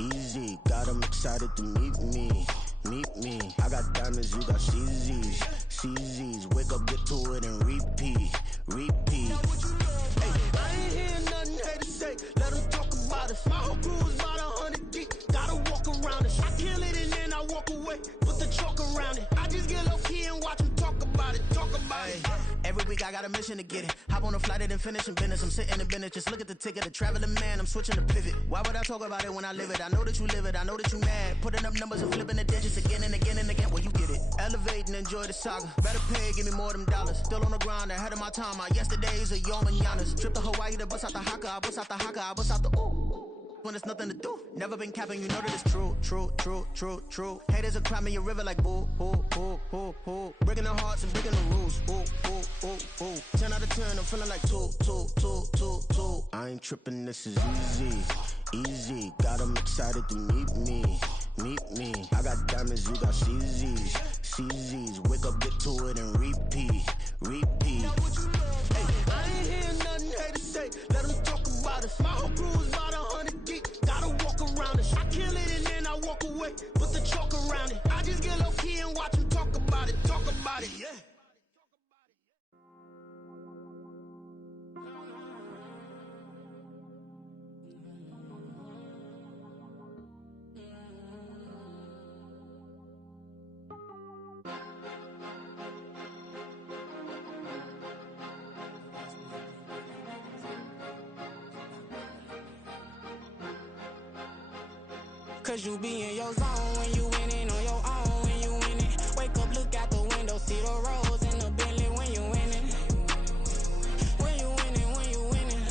easy. Got them excited to meet me. Meet me. I got diamonds, you got CZs. CZs. Wake up, get to it, and repeat. Repeat. Hey, I ain't hearing nothing hate to say. Let them talk about us. My whole crew is about 100 deep. Gotta walk around it. I kill it and then I walk away. Put the chalk around it. I just get low key and watch them talk about it. Talk about it. Every week I got a mission to get it. Hop on a flight and then finish in business. I'm sitting in business. Just look at the ticket. A traveling man. I'm switching to pivot. Why would I talk about it when I live it? I know that you live it. I know that you mad. Putting up numbers and flipping the digits again and again and again. Well, you get it. Elevate and enjoy the saga. Better pay, give me more them dollars. Still on the grind, ahead of my time. My yesterdays are yo mananas. Trip to Hawaii to bust out the haka. I bust out the haka. I bust out the ooh. When there's nothing to do. Never been capping, you know that it's true, true, true, true, true. Haters are crying me a river like boo, boo, boo, boo, boo. Breaking their hearts and breaking the rules. Ooh, ooh, ooh, ooh. 10 out of 10, I'm feeling like 2, 2, 2, 2, 2. I ain't tripping, this is easy, easy. Got them excited to meet me, meet me. I got diamonds, you got CZs, CZs. Wake up, get to it, and repeat, repeat. Hey, I ain't hearing nothing hate to say. Let them talk about us. My whole crew is about 100 deep. Gotta walk around it. I kill it and then I walk away. Put the chalk around it. I just get low key and watch them talk about it. Talk about it, yeah. Cause you be in your zone when you winning on your own when you winning. Wake up, look out the window, see the rose in the Bentley when you winning. When you winning, when you winning.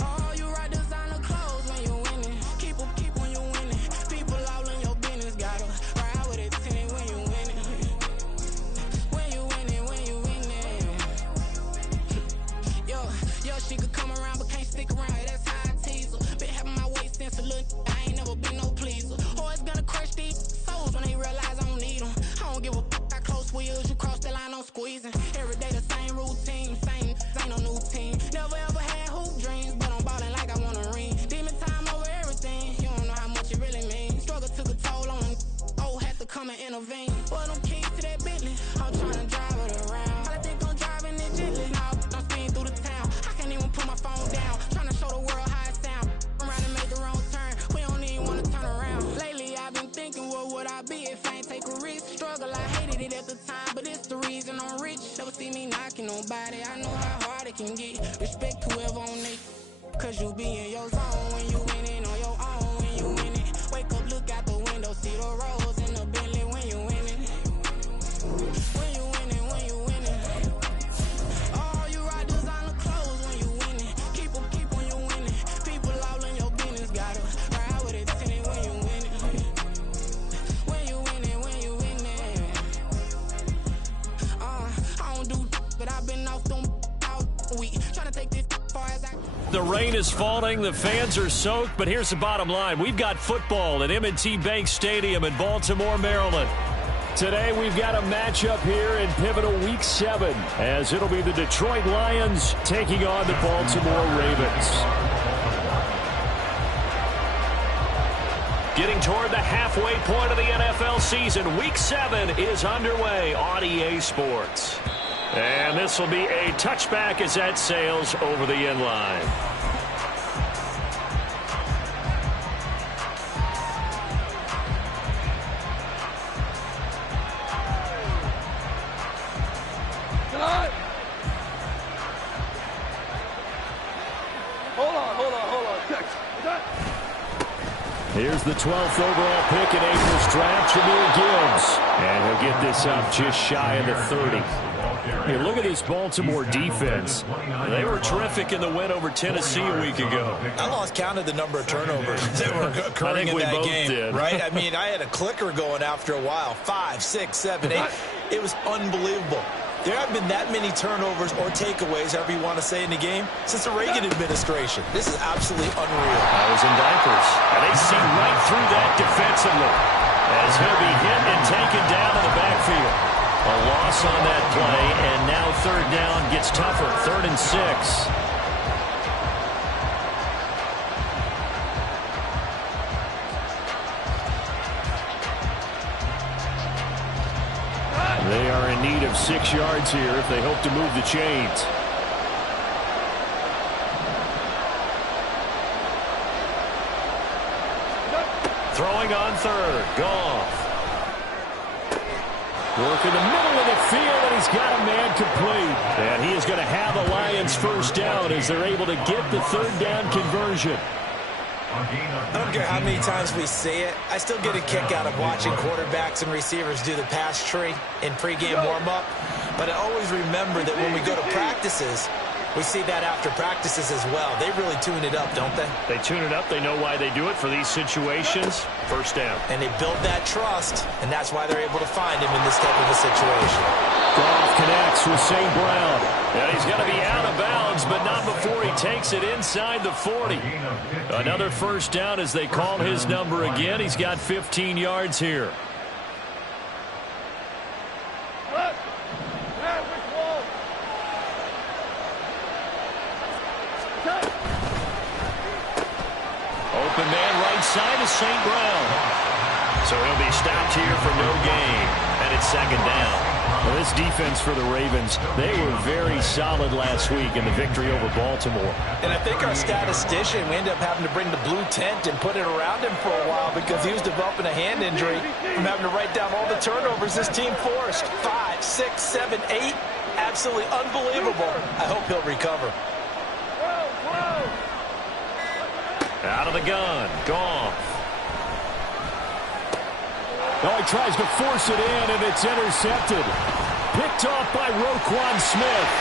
Oh, you right designer clothes when you winning. Keep when you winning. People all in your business, gotta ride with it tinted when you winning. When you winning, when you winning. Yo, she could come around but can't stick around. That's how I tease her. Been having my waist since a little. Be no pleaser. Always gonna crush these souls when they realize I don't need them. I don't give a f*** how close we is. You cross the line, I'm squeezing. Every day the same routine, same, ain't no new team. Never ever had hoop dreams, but I'm ballin' like I want a ring. Demon time over everything. You don't know how much it really means. Struggle took a toll on them. Oh, had to come and intervene. Boy, them keys to that Bentley. I'm tryna drive it around. I think I'm driving it gently. Now I'm speeding through the town. I can't even put my phone down. Tryna show the world how it sound. Around and make the wrong turn. We don't even wanna turn around. Lately I've been thinking, what would I be if I ain't take a risk? Struggle, I hated it at the time, but it's the reason I'm rich. Never see me knocking nobody. I know how hard it can get. Respect whoever on it. Cause you be in your zone when you winning on your own when you winning. Wake up, look out the window, see the rose in the Bentley when you winning. When you winning, when you winning. Oh, you ride designer clothes when you winning. Keep when you winning. People all in your business, gotta ride with it tinted when you winning. When you winning, when you winning. I don't do but I've been off them all week. Tryna take this far as I. The rain is falling, the fans are soaked, but here's the bottom line. We've got football at M&T Bank Stadium in Baltimore, Maryland. Today we've got a matchup here in pivotal Week 7, as it'll be the Detroit Lions taking on the Baltimore Ravens. Getting toward the halfway point of the NFL season, Week 7 is underway on EA Sports. And this will be a touchback as that sails over the end line. Hold on. Check. Here's the 12th overall pick in April's draft, Jahmyr Gibbs. And he'll get this up just shy of the 30. Hey, look at this Baltimore defense. They were terrific in the win over Tennessee a week ago. I lost count of the number of turnovers that were occurring in that game. Right? I mean, I had a clicker going after a while. 5, 6, 7, 8. It was unbelievable. There haven't been that many turnovers or takeaways, however you want to say, in the game since the Reagan administration. This is absolutely unreal. I was in diapers. And they see right through that defensively as he'll be hit and taken down in the backfield. A loss on that play, and now third down gets tougher. 3rd and 6. They're in need of 6 yards here if they hope to move the chains. Throwing on third. Goff. Work in the middle of the field, and he's got a man complete. And he is going to have a Lions first down as they're able to get the third down conversion. I don't care how many times we see it. I still get a kick out of watching quarterbacks and receivers do the pass tree in pregame warm-up. But I always remember that when we go to practices, we see that after practices as well. They really tune it up, don't they? They tune it up. They know why they do it for these situations. First down. And they build that trust, and that's why they're able to find him in this type of a situation. Goff connects with St. Brown. And he's going to be out of bounds, but not before he takes it inside the 40. Another first down as they call his number again. He's got 15 yards here. Open man right side is St. Brown. So he'll be stopped here for no gain. And it's second down. Well, this defense for the Ravens, they were very solid last week in the victory over Baltimore. And I think our statistician, we ended up having to bring the blue tent and put it around him for a while because he was developing a hand injury from having to write down all the turnovers this team forced. 5, 6, 7, 8. Absolutely unbelievable. I hope he'll recover. Out of the gun. Goff. Oh, he tries to force it in, and it's intercepted. Picked off by Roquan Smith.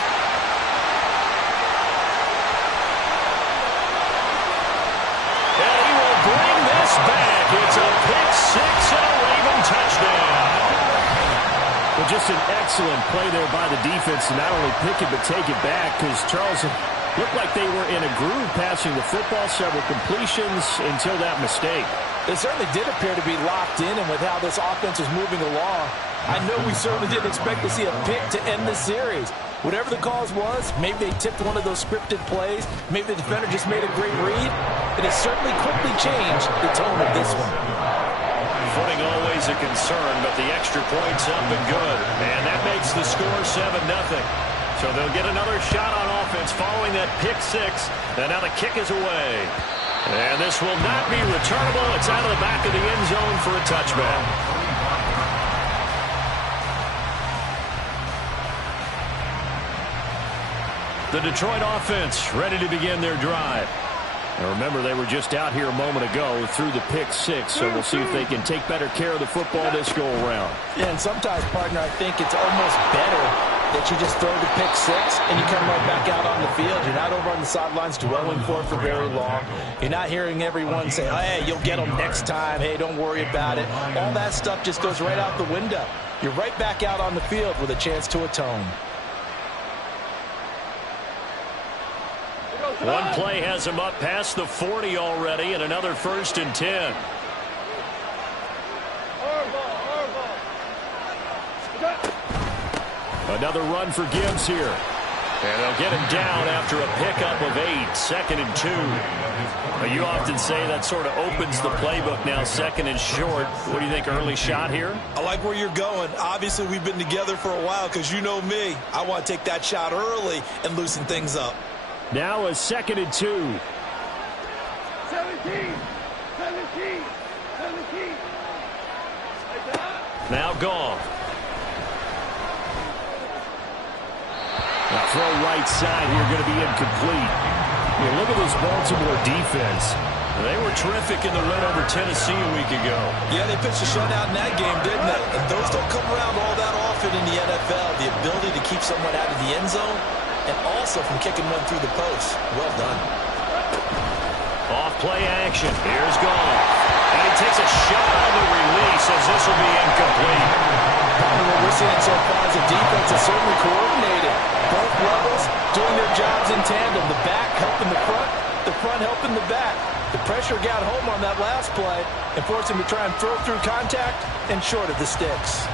And he will bring this back. It's a pick six and a Raven touchdown. Well, just an excellent play there by the defense to not only pick it but take it back, because Charles looked like they were in a groove passing the football, several completions until that mistake. They certainly did appear to be locked in, and with how this offense was moving along, I know we certainly didn't expect to see a pick to end the series. Whatever the cause was, maybe they tipped one of those scripted plays, maybe the defender just made a great read. It has certainly quickly changed the tone of this one. Footing always a concern, but the extra point's up and good. And that makes the score 7-0. So they'll get another shot on offense following that pick six. And now the kick is away. And this will not be returnable. It's out of the back of the end zone for a touchback. The Detroit offense ready to begin their drive. Now remember, they were just out here a moment ago through the pick six, so we'll see if they can take better care of the football this go-around. Yeah, and sometimes, partner, I think it's almost better that you just throw the pick six and you come right back out on the field. You're not over on the sidelines dwelling for very long. You're not hearing everyone say, hey, you'll get them next time. Hey, don't worry about it. All that stuff just goes right out the window. You're right back out on the field with a chance to atone. One play has him up past the 40 already, and another 1st and 10. Another run for Gibbs here. And they'll get him down after a pickup of 8, 2nd and 2. Now, you often say that sort of opens the playbook now, 2nd and short. What do you think, early shot here? I like where you're going. Obviously, we've been together for a while because you know me. I want to take that shot early and loosen things up. Now a 2nd and 2. 17. Now Goff. Now throw right side here, going to be incomplete. Yeah, look at this Baltimore defense. They were terrific in the win over Tennessee a week ago. Yeah, they pitched a shutout in that game, didn't they? And those don't come around all that often in the NFL. The ability to keep someone out of the end zone and also from kicking one through the post. Well done. Off play action. Here's Goff. And he takes a shot on the release as this will be incomplete. What we're seeing so far is the defense is certainly coordinated. Both levels doing their jobs in tandem. The back helping the front helping the back. The pressure got home on that last play and forced him to try and throw through contact and short of the sticks.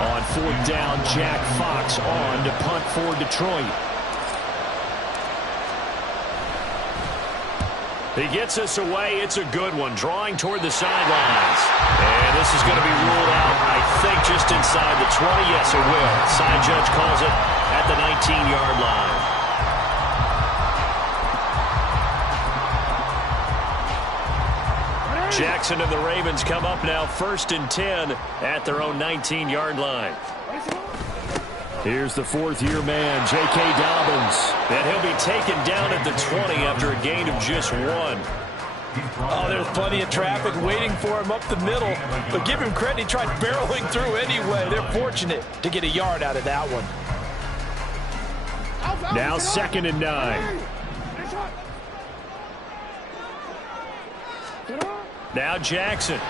On 4th down, Jack Fox on to punt for Detroit. He gets us away. It's a good one. Drawing toward the sidelines. And this is going to be ruled out, I think, just inside the 20. Yes, it will. Side judge calls it at the 19-yard line. Jackson and the Ravens come up now 1st and 10 at their own 19-yard line. Here's the 4th-year man, J.K. Dobbins. And he'll be taken down at the 20 after a gain of just 1. Oh, there's plenty of traffic waiting for him up the middle. But give him credit, he tried barreling through anyway. They're fortunate to get a yard out of that one. Now 2nd and 9. Now Jackson.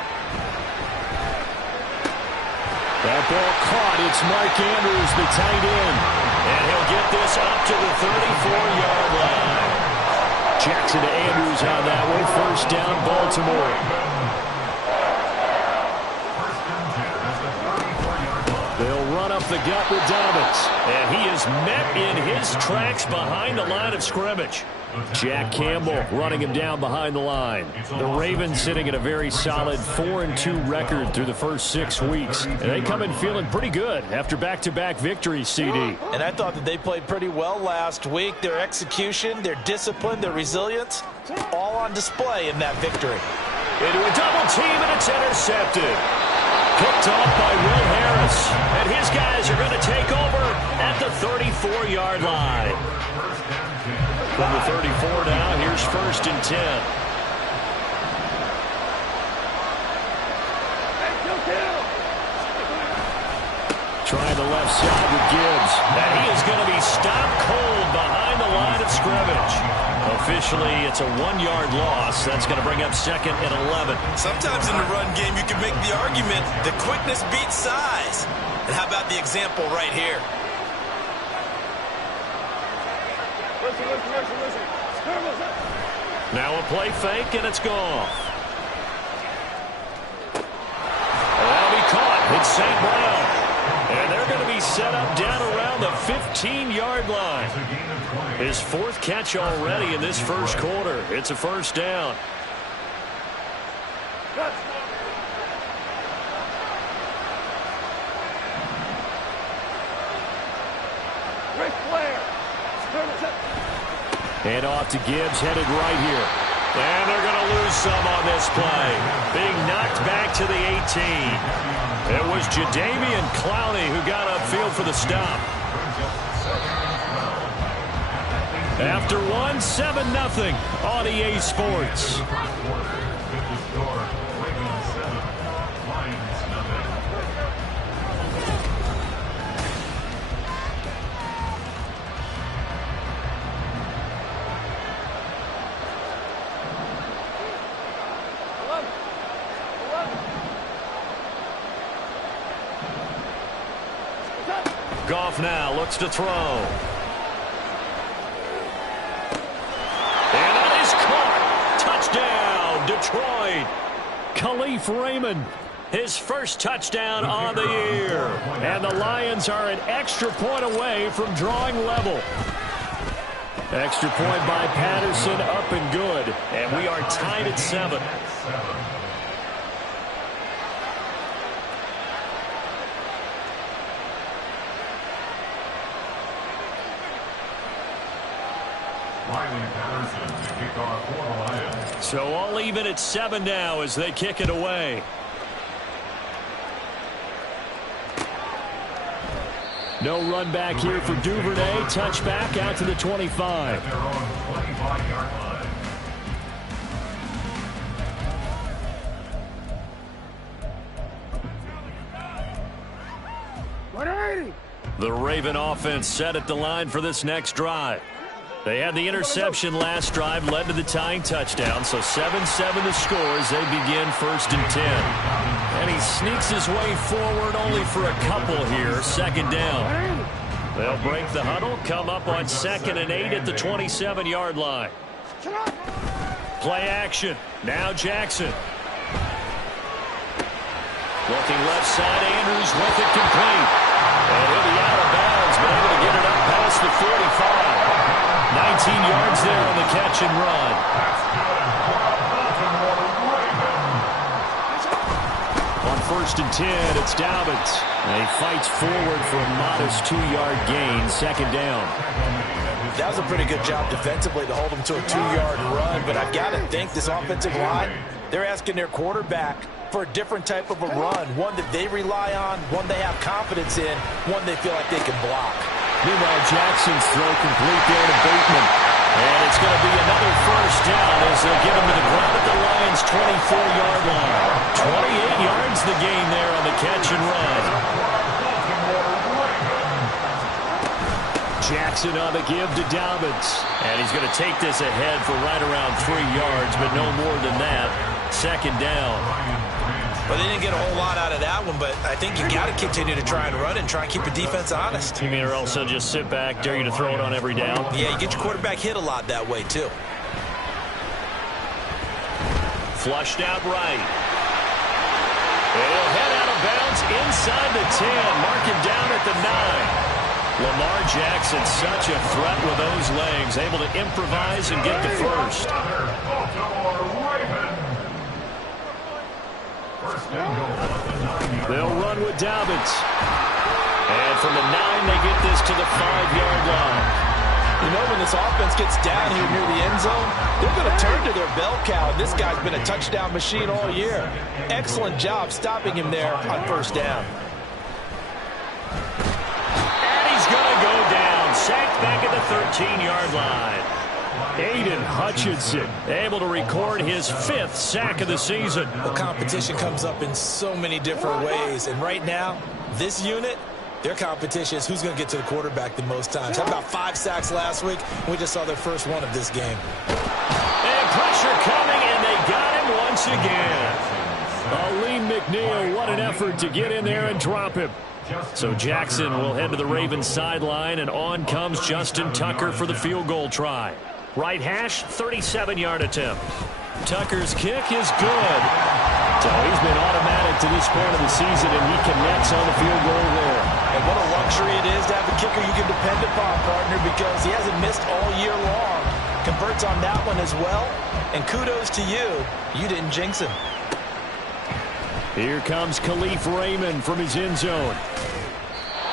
That ball caught. It's Mark Andrews, the tight end. And he'll get this up to the 34-yard line. Jackson to Andrews on that one. 1st down, Baltimore. They'll run up the gut with Dobbins. And he is met in his tracks behind the line of scrimmage. Jack Campbell running him down behind the line. The Ravens sitting at a very solid 4-2 record through the first 6 weeks. And they come in feeling pretty good after back-to-back victories, CD. And I thought that they played pretty well last week. Their execution, their discipline, their resilience, all on display in that victory. Into a double team, and it's intercepted. Picked off by Will Harris. And his guys are going to take over at the 34-yard line. From the 34 now, here's 1st and 10. Trying the left side with Gibbs. And he is going to be stopped cold behind the line of scrimmage. Officially, it's a 1-yard loss. That's going to bring up 2nd and 11. Sometimes in the run game, you can make the argument that quickness beats size. And how about the example right here? Now a play fake, and it's gone. That'll be caught. It's St. Brown. And they're going to be set up down around the 15-yard line. His 4th catch already in this first quarter. It's a 1st down. And off to Gibbs, headed right here. And they're going to lose some on this play. Being knocked back to the 18. It was Jadeveon Clowney who got upfield for the stop. After 1, 7-0 on EA Sports. Goff now looks to throw. And that is caught. Touchdown, Detroit. Khalif Raymond, his first touchdown on the year. And the Lions are an extra point away from drawing level. Extra point by Patterson, up and good. And we are tied at 7. So all even at 7 now as they kick it away. No run back here for Duvernay. Touchback out to the 25. The Raven offense set at the line for this next drive. They had the interception last drive, led to the tying touchdown, so 7-7 the score as they begin 1st and 10. And he sneaks his way forward only for a couple here, 2nd down. They'll break the huddle, come up on 2nd and 8 at the 27-yard line. Play action. Now Jackson. Looking left side, Andrews with it complete. And he'll be out of bounds, but able to get it up past the 45. 19 yards there on the catch and run. On 1st and 10. It's Dobbins. And he fights forward for a modest 2-yard gain. 2nd down. That was a pretty good job defensively to hold him to a 2-yard run, but I've got to think this offensive line, they're asking their quarterback for a different type of a run, one that they rely on, one they have confidence in, one they feel like they can block. Meanwhile, Jackson's throw complete there to Bateman. And it's going to be another 1st down as they get him to the ground at the Lions' 24-yard line. 28 yards the gain there on the catch and run. Jackson on the give to Dobbins. And he's going to take this ahead for right around 3 yards, but no more than that. 2nd down. Well, they didn't get a whole lot out of that one, but I think you got to continue to try and run and try and keep the defense honest. You mean or also just sit back, dare you to throw it on every down? Yeah, you get your quarterback hit a lot that way, too. Flushed out right. And he'll head out of bounds inside the 10. Mark him down at the 9. Lamar Jackson, such a threat with those legs, able to improvise and get the 1st. They'll run with Dobbins. And from the 9, they get this to the 5-yard line. You know, when this offense gets down here near the end zone, they're going to turn to their bell cow. This guy's been a touchdown machine all year. Excellent job stopping him there on 1st down. Going to go down, sacked back at the 13-yard line. Aiden Hutchinson able to record his 5th sack of the season. The competition comes up in so many different ways, and right now, this unit, their competition is who's going to get to the quarterback the most times. How about 5 sacks last week? We just saw their first one of this game. And pressure coming, and they got him once again. Aleem McNeil, what an effort to get in there and drop him. So Jackson will head to the Ravens sideline, and on comes Justin Tucker for the field goal try. Right hash, 37-yard attempt. Tucker's kick is good. So he's been automatic to this point of the season, and he connects on the field goal there. And what a luxury it is to have a kicker you can depend upon, partner, because he hasn't missed all year long. Converts on that one as well, and kudos to you. You didn't jinx him. Here comes Khalif Raymond from his end zone.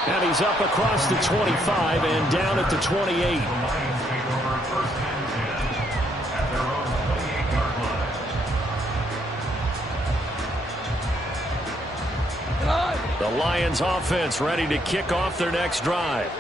And he's up across the 25 and down at the 28. The Lions offense ready to kick off their next drive.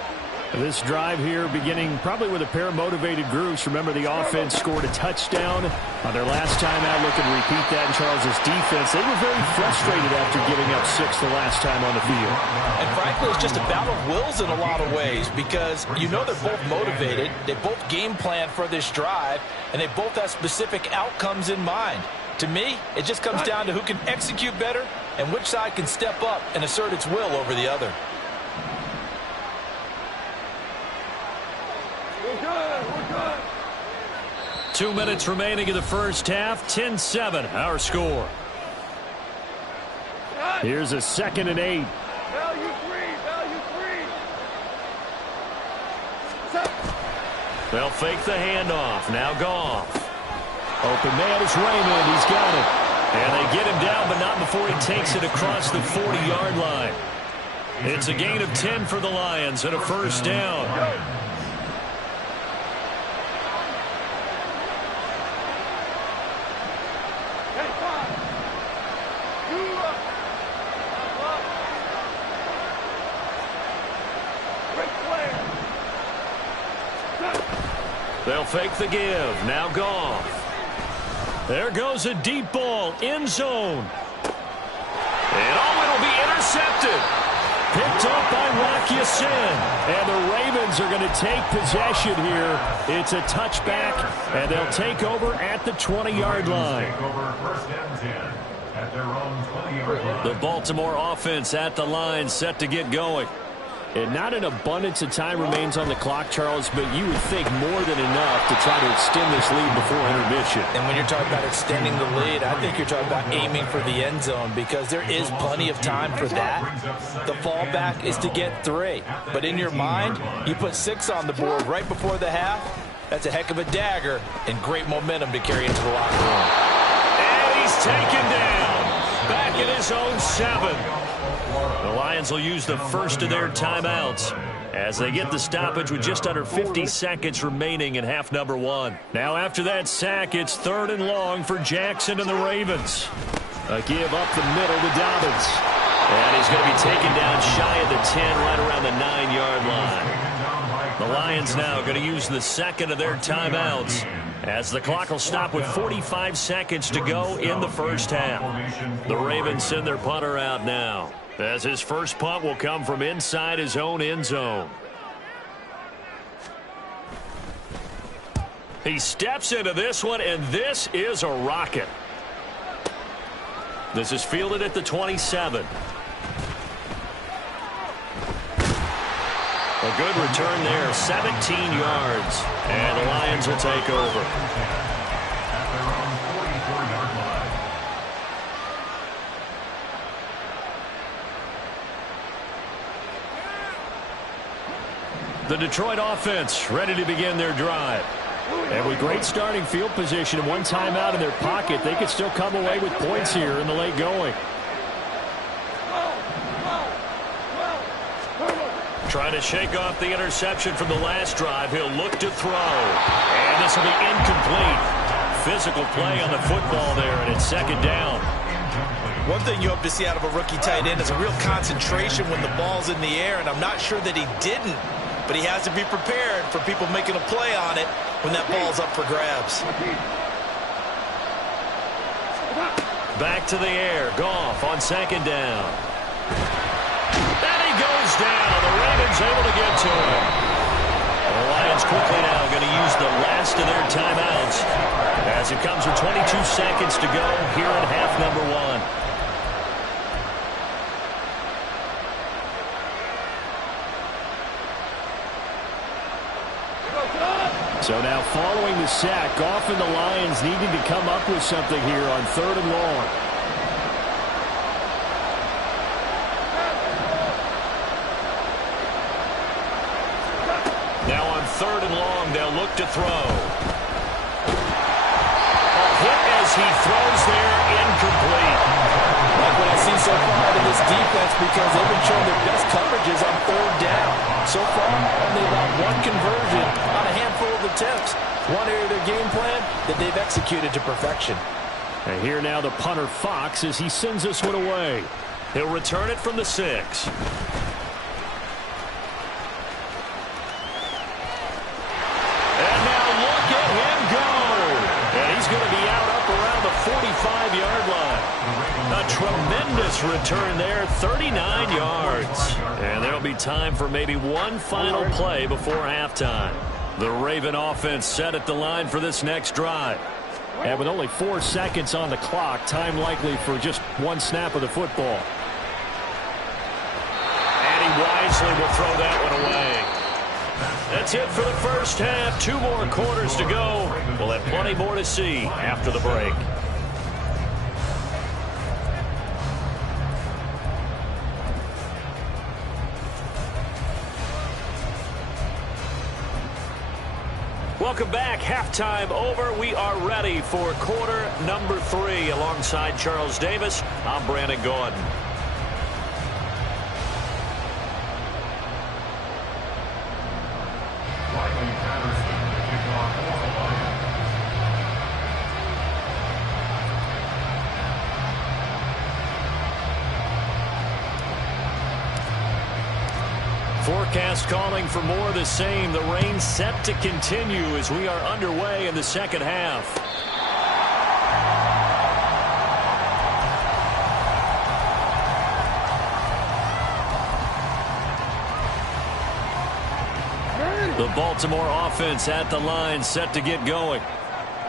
This drive here beginning probably with a pair of motivated groups. Remember, the offense scored a touchdown on their last time out. Look and repeat that in Charles' defense. They were very frustrated after giving up 6 the last time on the field. And frankly, it's just a battle of wills in a lot of ways because you know they're both motivated. They both game plan for this drive, and they both have specific outcomes in mind. To me, it just comes down to who can execute better and which side can step up and assert its will over the other. 2 minutes remaining in the first half. 10-7, our score. Here's a 2nd and 8. They'll fake the handoff. Now Goff. Open man is Raymond. He's got it. And they get him down, but not before he takes it across the 40-yard line. It's a gain of 10 for the Lions and a 1st down. They'll fake the give. Now Goff. There goes a deep ball. End zone. And it'll be intercepted. Picked up by Rock Ya-Sin. And the Ravens are going to take possession here. It's a touchback, and they'll take over at the 20-yard line. The Baltimore offense at the line, set to get going. And not an abundance of time remains on the clock, Charles, but you would think more than enough to try to extend this lead before intermission. And when you're talking about extending the lead, I think you're talking about aiming for the end zone because there is plenty of time for that. The fallback is to get 3. But in your mind, you put 6 on the board right before the half. That's a heck of a dagger and great momentum to carry into the locker room. And he's taken down. back in his own 7. The Lions will use the first of their timeouts as they get the stoppage with just under 50 seconds remaining in half number 1. Now after that sack, it's 3rd and long for Jackson and the Ravens. A give up the middle to Dobbins. And he's going to be taken down shy of the 10, right around the 9-yard line. The Lions now going to use the second of their timeouts as the clock will stop with 45 seconds to go in the first half. The Ravens send their punter out now, as his first punt will come from inside his own end zone. He steps into this one, and this is a rocket. This is fielded at the 27. A good return there, 17 yards, and the Lions will take over. The Detroit offense ready to begin their drive. And with great starting field position and one timeout in their pocket, they could still come away with points here in the late going. Trying to shake off the interception from the last drive. He'll look to throw. And this will be incomplete. Physical play on the football there, and it's 2nd down. One thing you hope to see out of a rookie tight end is a real concentration when the ball's in the air, and I'm not sure that he didn't. But he has to be prepared for people making a play on it when that ball's up for grabs. Back to the air. Goff on 2nd down. And he goes down. The Ravens able to get to him. The Lions quickly now going to use the last of their timeouts as it comes with 22 seconds to go here in half number 1. So now following the sack, Goff and the Lions needing to come up with something here on 3rd and long. Now on 3rd and long, they'll look to throw. A hit as he throws there, incomplete. Like what I see so far in this defense, because they've been showing their best coverages on 3rd down. So far, only about 1 conversion on a handful of attempts. One area of their game plan that they've executed to perfection. And here now the punter Fox as he sends this one away. He'll return it from the 6. And now look at him go. And he's going to be out up around the 45-yard line. A tremendous return there, 39 yards. And there'll be time for maybe one final play before halftime. The Raven offense set at the line for this next drive. And with only 4 seconds on the clock, time likely for just one snap of the football. And he wisely will throw that one away. That's it for the first half. 2 more quarters to go. We'll have plenty more to see after the break. Welcome back. Halftime over. We are ready for quarter number 3. Alongside Charles Davis, I'm Brandon Gaudin. Forecast calling for more of the same. The rain set to continue as we are underway in the second half. The Baltimore offense at the line set to get going.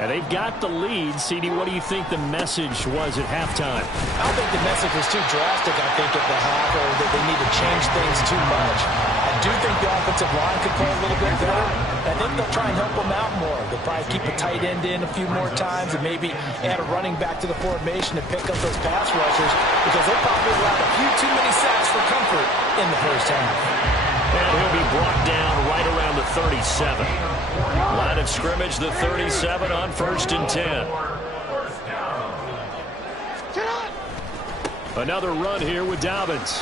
And they've got the lead. CD, what do you think the message was at halftime? I don't think the message was too drastic, I think, at the half, or that they need to change things too much. I do think the offensive line could play a little bit better. I think they'll try and help them out more. They'll probably keep a tight end in a few more times and maybe add a running back to the formation to pick up those pass rushers, because they probably allowed a few too many sacks for comfort in the first half. And he'll be brought down right around the 37. Line of scrimmage, the 37 on 1st and 10. Another run here with Dobbins.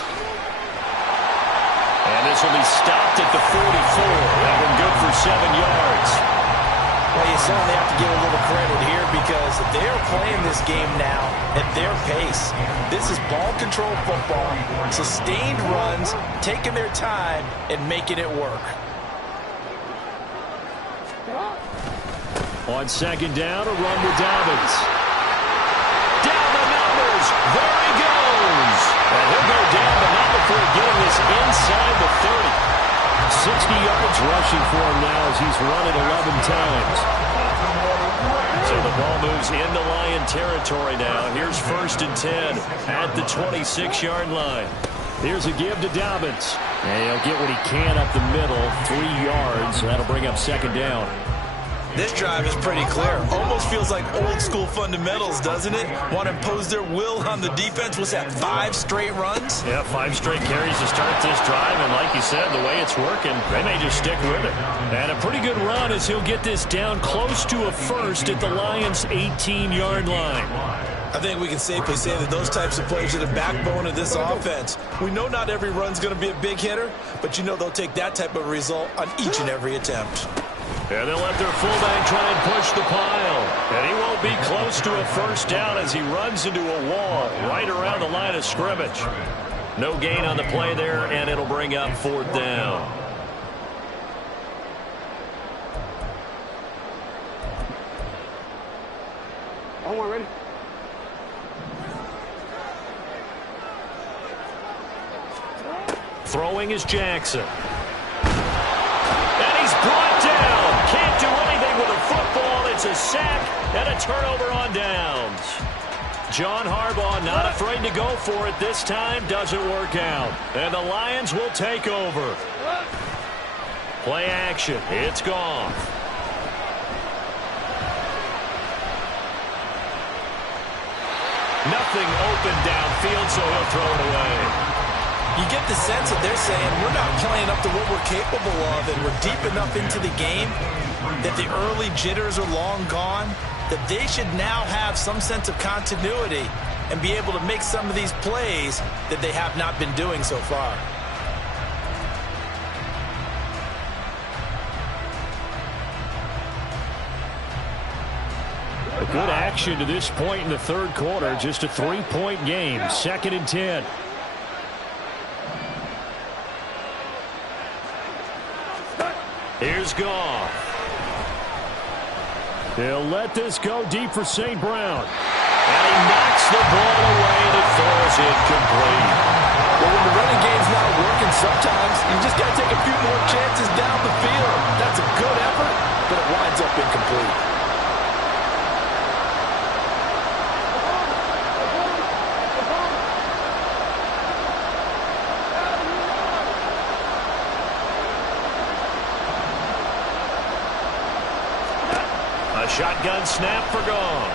And this will be stopped at the 44. That one good for 7 yards. Well, you certainly have to give a little credit here because they're playing this game now at their pace. This is ball control football, sustained runs, taking their time and making it work. On second down, a run with Dobbins. Down the numbers. There he goes. And he'll go down, but not before getting this inside the 30. 60 yards rushing for him now as he's run it 11 times. So the ball moves into Lion territory now. Here's 1st and 10 at the 26-yard line. Here's a give to Dobbins. And he'll get what he can up the middle, 3 yards. That'll bring up 2nd down. This drive is pretty clear. Almost feels like old school fundamentals, doesn't it? Want to impose their will on the defense. Was that 5 straight runs? Yeah, 5 straight carries to start this drive. And like you said, the way it's working, they may just stick with it. And a pretty good run as he'll get this down close to a first at the Lions' 18-yard line. I think we can safely say that those types of plays are the backbone of this offense. We know not every run's going to be a big hitter, but you know they'll take that type of result on each and every attempt. And they'll let their fullback try and push the pile. And he won't be close to a first down as he runs into a wall right around the line of scrimmage. No gain on the play there, and it'll bring up 4th down. Oh, we're ready. Throwing is Jackson. And he's brought down. Can't do anything with a football. It's a sack and a turnover on downs. John Harbaugh not afraid to go for it this time. Doesn't work out. And the Lions will take over. Play action. It's gone. Nothing open downfield, so he'll throw it away. You get the sense that they're saying we're not playing up to what we're capable of, and we're deep enough into the game that the early jitters are long gone, that they should now have some sense of continuity and be able to make some of these plays that they have not been doing so far. A good action to this point in the 3rd quarter. Just a 3-point game. 2nd and 10. Here's Goff. He'll let this go deep for St. Brown. And he knocks the ball away and it falls incomplete. Well, when the running game's not working, sometimes you just got to take a few more chances down the field. That's a good effort, but it winds up incomplete. Shotgun snap for Goff.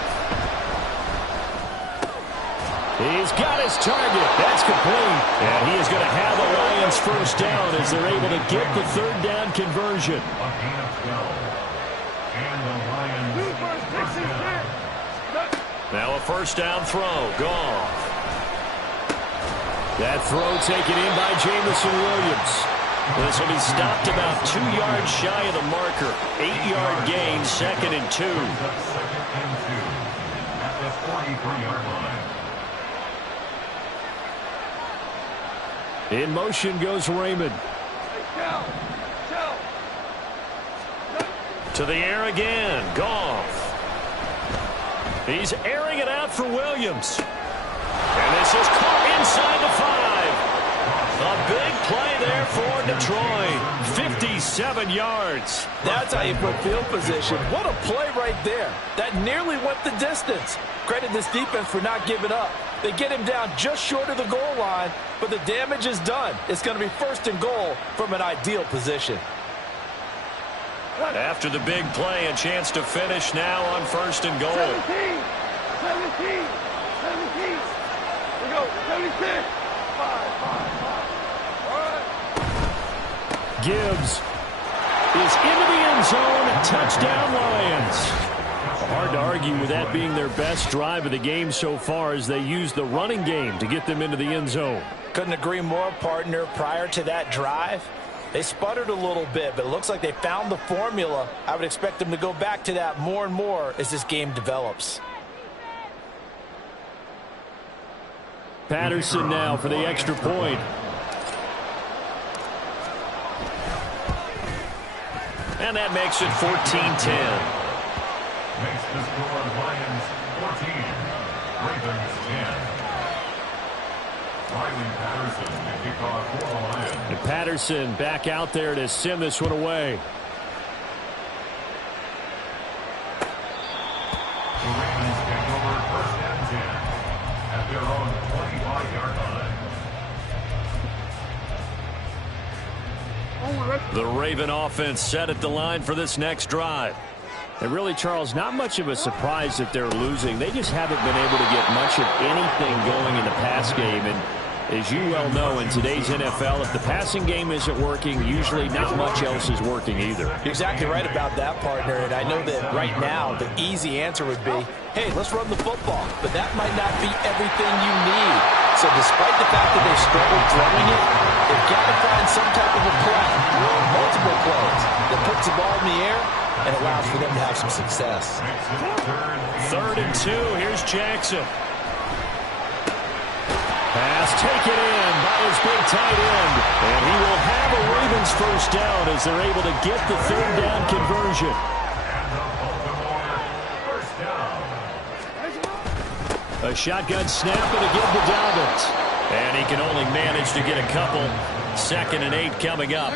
He's got his target. That's complete. And he is going to have the Lions first down as they're able to get the 3rd down conversion. Now a first down throw. Goff. That throw taken in by Jameson Williams. This will be stopped about 2 yards shy of the marker. 8-yard gain, 2nd and 2. In motion goes Raymond. To the air again. Goff. He's airing it out for Williams. And this is caught inside the 5. A big play there for Detroit. 57 yards. That's how you put field position. What a play right there. That nearly went the distance. Credit this defense for not giving up. They get him down just short of the goal line, but the damage is done. It's going to be 1st and goal from an ideal position. After the big play, a chance to finish now on 1st and goal. 17. 17. We go. 76. 5. All right. Gibbs is into the end zone. Touchdown, Lions. hard to argue with that being their best drive of the game so far as they use the running game to get them into the end zone. Couldn't agree more, partner. Prior to that drive, they sputtered a little bit, but it looks like they found the formula. I would expect them to go back to that more and more as this game develops. Patterson now for the extra point. And that makes it 14-10. Makes the score Lions 14, Ravens 10. Riley Patterson to kick off for the Lions. And Patterson back out there to send this one away. The Ravens take over first and 10 at their own 25-yard line. The Raven offense set at the line for this next drive. And really, Charles, not much of a surprise that they're losing. They just haven't been able to get much of anything going in the pass game. And as you well know, in today's NFL, if the passing game isn't working, usually not much else is working either. You're exactly right about that, partner. And I know that right now the easy answer would be, hey, let's run the football. But that might not be everything you need. So despite the fact that they've struggled throwing it, they've got to find some type of a play, multiple plays, that puts the ball in the air and allows for them to have some success. 3rd and 2. Here's Jackson. Pass taken in by his big tight end. And he will have a Ravens first down as they're able to get the 3rd down conversion. A shotgun snap and a give to Dobbins. And he can only manage to get a couple. 2nd and 8 coming up.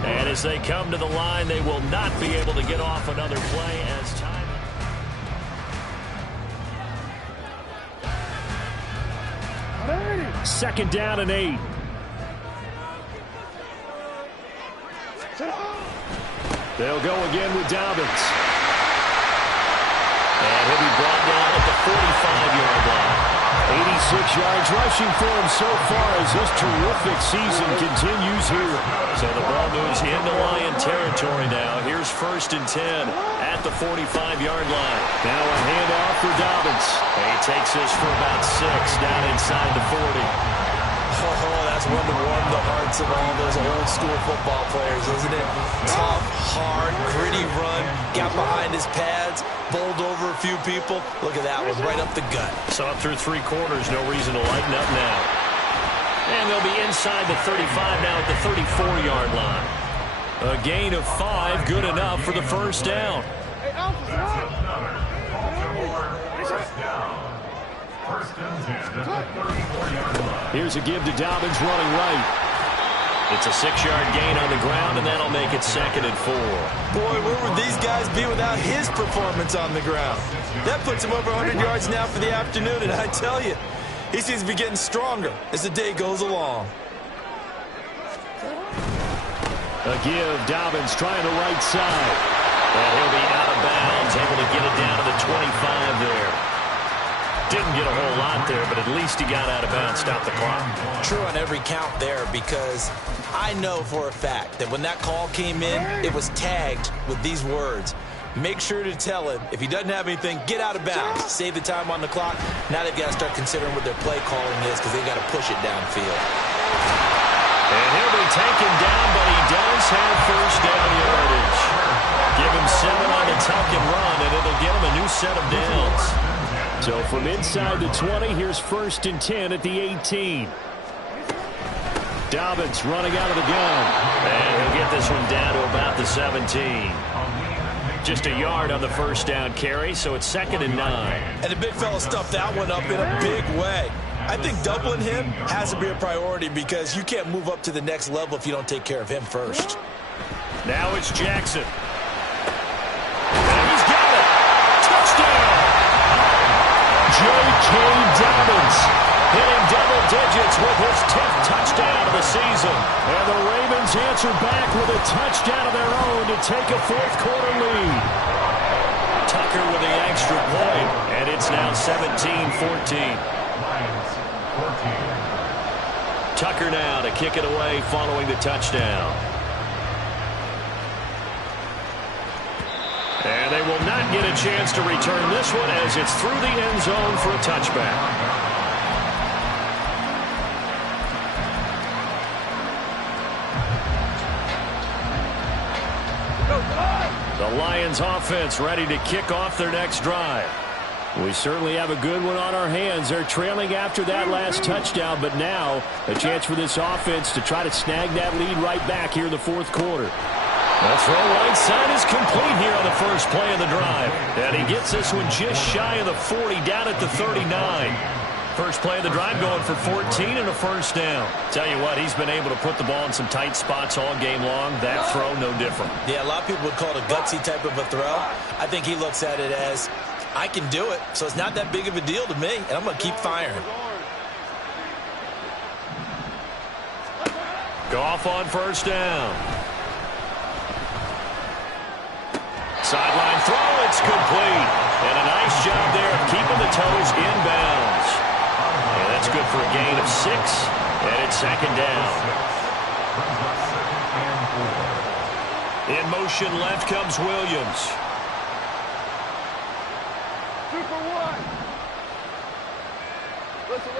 And as they come to the line, they will not be able to get off another play as time. 2nd down and 8. They'll go again with Dobbins. And he'll be brought down at the 45-yard line. 86 yards rushing for him so far as this terrific season continues here. So the ball moves into Lion territory now. Here's 1st and 10 at the 45-yard line. Now a handoff for Dobbins. He takes this for about 6 down inside the 40. Oh, that's one to warm the hearts of all those old-school football players, isn't it? Tough, hard, gritty run, got behind his pads, bowled over a few people. Look at that one, right up the gut. So up through 3 quarters, no reason to lighten up now. And they'll be inside the 35 now at the 34-yard line. A gain of 5, good enough for the first down. Here's a give to Dobbins running right. It's a 6-yard gain on the ground, and that'll make it 2nd and 4. Boy, where would these guys be without his performance on the ground? That puts him over 100 yards now for the afternoon, and I tell you, he seems to be getting stronger as the day goes along. A give, Dobbins trying the right side. And he'll be out of bounds, able to get it down to the 25 there. Didn't get a whole lot there, but at least he got out of bounds, stopped the clock. True on every count there, because I know for a fact that when that call came in, it was tagged with these words. Make sure to tell him, if he doesn't have anything, get out of bounds. Save the time on the clock. Now they've got to start considering what their play calling is because they've got to push it downfield. And he'll be taken down, but he does have first down yardage. Give him 7 on the tuck and run, and it'll get him a new set of downs. So from inside the 20, here's 1st and 10 at the 18. Dobbins running out of the gun. And he'll get this one down to about the 17. Just a yard on the first down carry, so it's 2nd and 9. And the big fella stuffed that one up in a big way. I think doubling him has to be a priority because you can't move up to the next level if you don't take care of him first. Now it's Jackson. And he's got it. Touchdown. J.K. Dobbins hitting double digits with his 10th touchdown of the season. And the Ravens answer back with a touchdown of their own to take a 4th quarter lead. Tucker with the extra point, and it's now 17-14. Tucker now to kick it away following the touchdown. And they will will not get a chance to return this one as it's through the end zone for a touchback. The Lions offense ready to kick off their next drive. We certainly have a good one on our hands. They're trailing after that last touchdown, but now a chance for this offense to try to snag that lead right back here in the fourth quarter. The throw right side is complete here on the first play of the drive. And he gets this one just shy of the 40, down at the 39. First play of the drive going for 14 and a first down. Tell you what, he's been able to put the ball in some tight spots all game long. That throw, no different. Yeah, a lot of people would call it a gutsy type of a throw. I think he looks at it as, I can do it, so it's not that big of a deal to me, and I'm going to keep firing. Goff on first down. Sideline throw, it's complete. And a nice job there of keeping the toes inbounds. And that's good for a gain of 6, and it's second down. In motion left comes Williams. 2 for 1. Listen.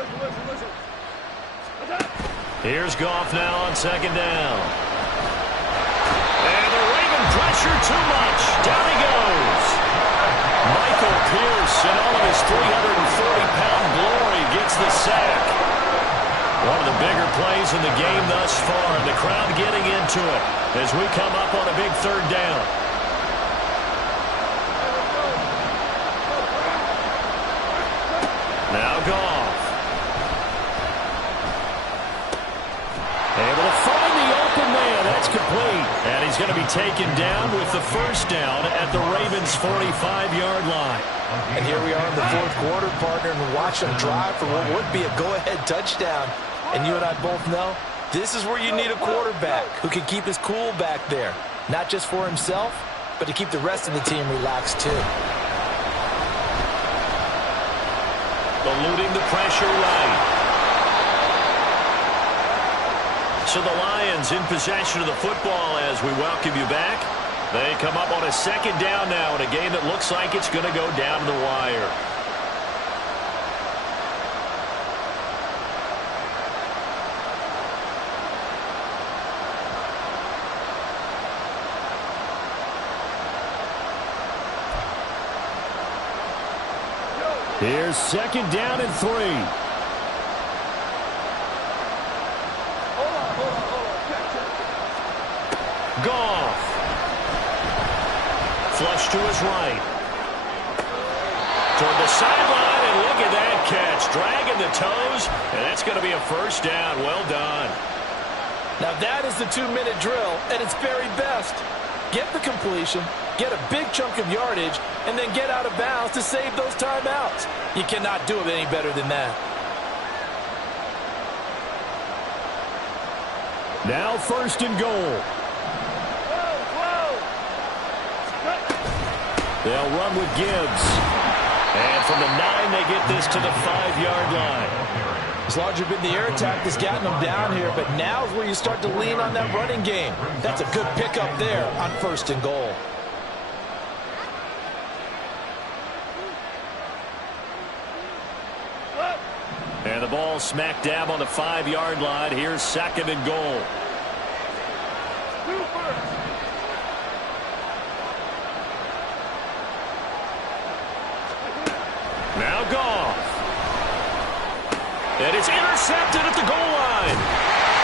Here's Goff now on second down. And the Raven pressure too much. Down he goes. Michael Pierce in all of his 340-pound glory gets the sack. One of the bigger plays in the game thus far. And the crowd getting into it as we come up on a big third down. Now Goff. Able to find the open man. That's complete. And he's going to be taken down with the first down at the Ravens' 45-yard line. And here we are in the fourth quarter, partner, and watch them drive for what would be a go-ahead touchdown. And you and I both know this is where you need a quarterback who can keep his cool back there. Not just for himself, but to keep the rest of the team relaxed too. Eluding the pressure right. So the Lions in possession of the football as we welcome you back. They come up on a second down now in a game that looks like it's going to go down to the wire. Here's second down and 3. Goff. Flush to his right. Toward the sideline, and look at that catch. Dragging the toes, and that's going to be a first down. Well done. Now that is the 2-minute drill at its very best. Get the completion, get a big chunk of yardage, and then get out of bounds to save those timeouts. You cannot do it any better than that. Now first and goal. They'll run with Gibbs. And from the 9, they get this to the 5-yard line. It's largely been the air attack that's gotten them down here, but now is where you start to lean on that running game. That's a good pickup there on first and goal. And the ball smack dab on the 5-yard line. Here's second and goal. Now Goff. And it's intercepted at the goal line.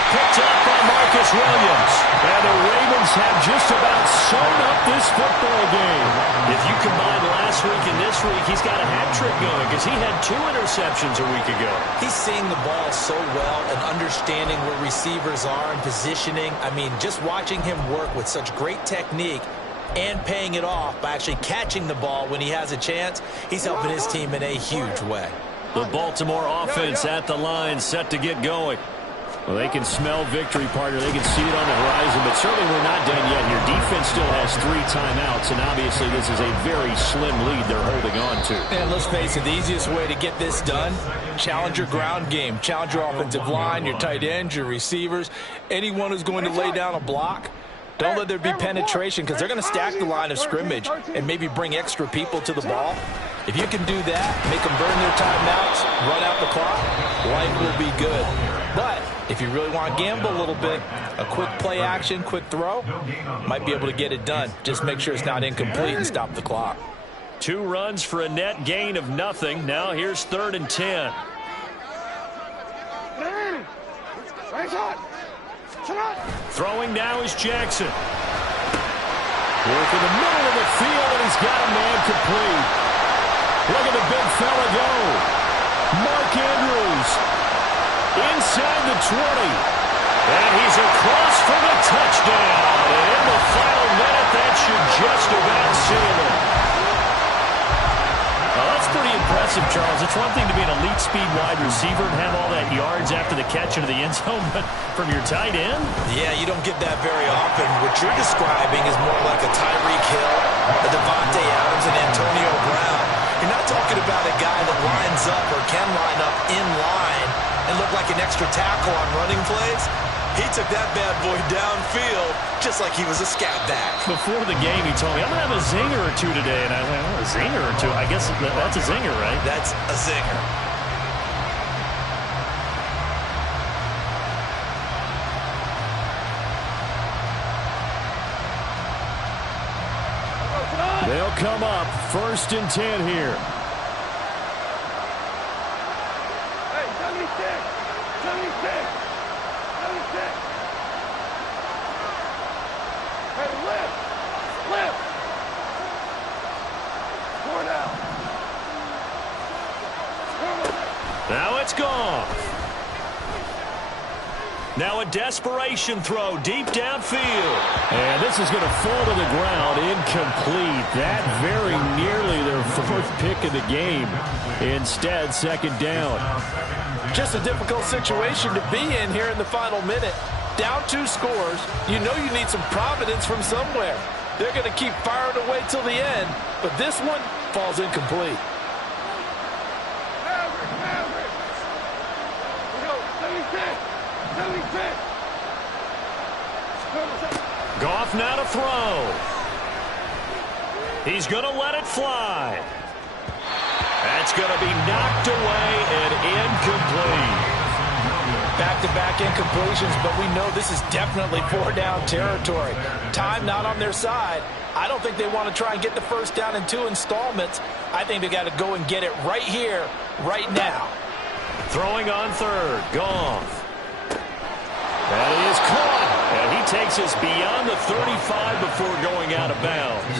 Picked up by Marcus Williams. And the Ravens have just about sewn up this football game. If you combine last week and this week, he's got a hat trick going because he had 2 interceptions a week ago. He's seeing the ball so well and understanding where receivers are and positioning. I mean, just watching him work with such great technique and paying it off by actually catching the ball when he has a chance, he's helping his team in a huge way. The Baltimore offense at the line set to get going. Well, they can smell victory, partner. They can see it on the horizon, but certainly we're not done yet here. Defense still has 3 timeouts, and obviously this is a very slim lead they're holding on to. And let's face it, the easiest way to get this done, challenge your ground game. Challenge your offensive line, your tight ends, your receivers, anyone who's going to lay down a block. Don't let there be penetration because they're going to stack the line of scrimmage and maybe bring extra people to the ball. If you can do that, make them burn their timeouts, run out the clock, life will be good. But if you really want to gamble a little bit, a quick play action, quick throw, might be able to get it done. Just make sure it's not incomplete and stop the clock. 2 runs for a net gain of nothing. Now here's 3rd and 10. Throwing now is Jackson. Work in the middle of the field, and he's got a man complete. Look at the big fella go. Mark Andrews inside the 20. And he's across for the touchdown. And in the final minute, that should just about seal it. That's pretty impressive, Charles. It's one thing to be an elite speed wide receiver and have all that yards after the catch into the end zone, but from your tight end? Yeah, you don't get that very often. What you're describing is more like a Tyreek Hill, a Devontae Adams, and Antonio Brown. You're not talking about a guy that lines up or can line up in line and look like an extra tackle on running plays. He took that bad boy downfield just like he was a scat back. Before the game, he told me, I'm going to have a zinger or two today. And I went, oh, a zinger or two? I guess that's a zinger, right? That's a zinger. They'll come up 1st and 10 here. Hey, 76. Hey, lift. Score now. Now it's gone. Now a desperation throw deep downfield. And this is going to fall to the ground incomplete. That very nearly their 4th pick of the game. Instead, 2nd down. Just a difficult situation to be in here in the final minute. Down 2 scores, you know you need some providence from somewhere. They're going to keep firing away till the end, but this one falls incomplete. Average. We go, 76. Goff now to throw. He's going to let it fly. That's going to be knocked away and incomplete. Back-to-back incompletions, but we know this is definitely 4-down territory. Time not on their side. I don't think they want to try and get the 1st down in 2 installments. I think they got to go and get it right here, right now. Throwing on 3rd, Goff. That is caught, and he takes us beyond the 35 before going out of bounds.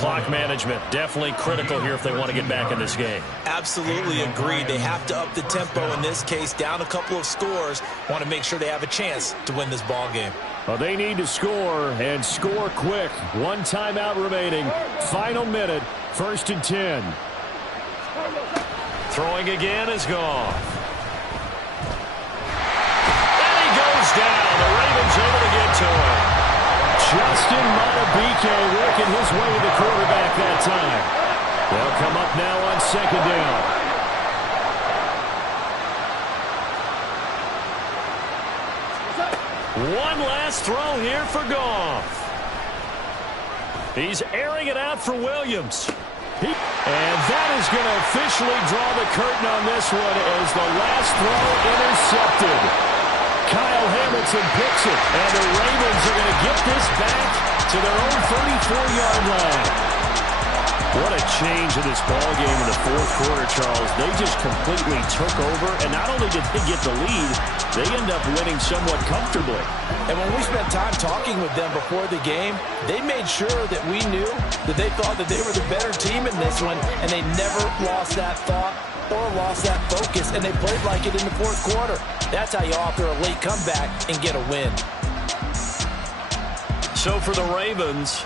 Clock management, definitely critical here if they want to get back in this game. Absolutely agreed. They have to up the tempo in this case, down a couple of scores. Want to make sure they have a chance to win this ball game. Well, they need to score, and score quick. 1 timeout remaining. Final minute, 1st and 10. Throwing again is Goff. And he goes down. The Ravens able to get to him. Justin Madubuike working his way to the quarterback that time. They'll come up now on 2nd down. One last throw here for Goff. He's airing it out for Williams. And that is going to officially draw the curtain on this one as the last throw intercepted. Kyle Hamilton picks it, and the Ravens are going to get this back to their own 34-yard line. What a change in this ball game in the 4th quarter, Charles. They just completely took over, and not only did they get the lead, they end up winning somewhat comfortably. And when we spent time talking with them before the game, they made sure that we knew that they thought that they were the better team in this one, and they never lost that thought or lost that focus, and they played like it in the 4th quarter. That's how you author a late comeback and get a win. So for the Ravens,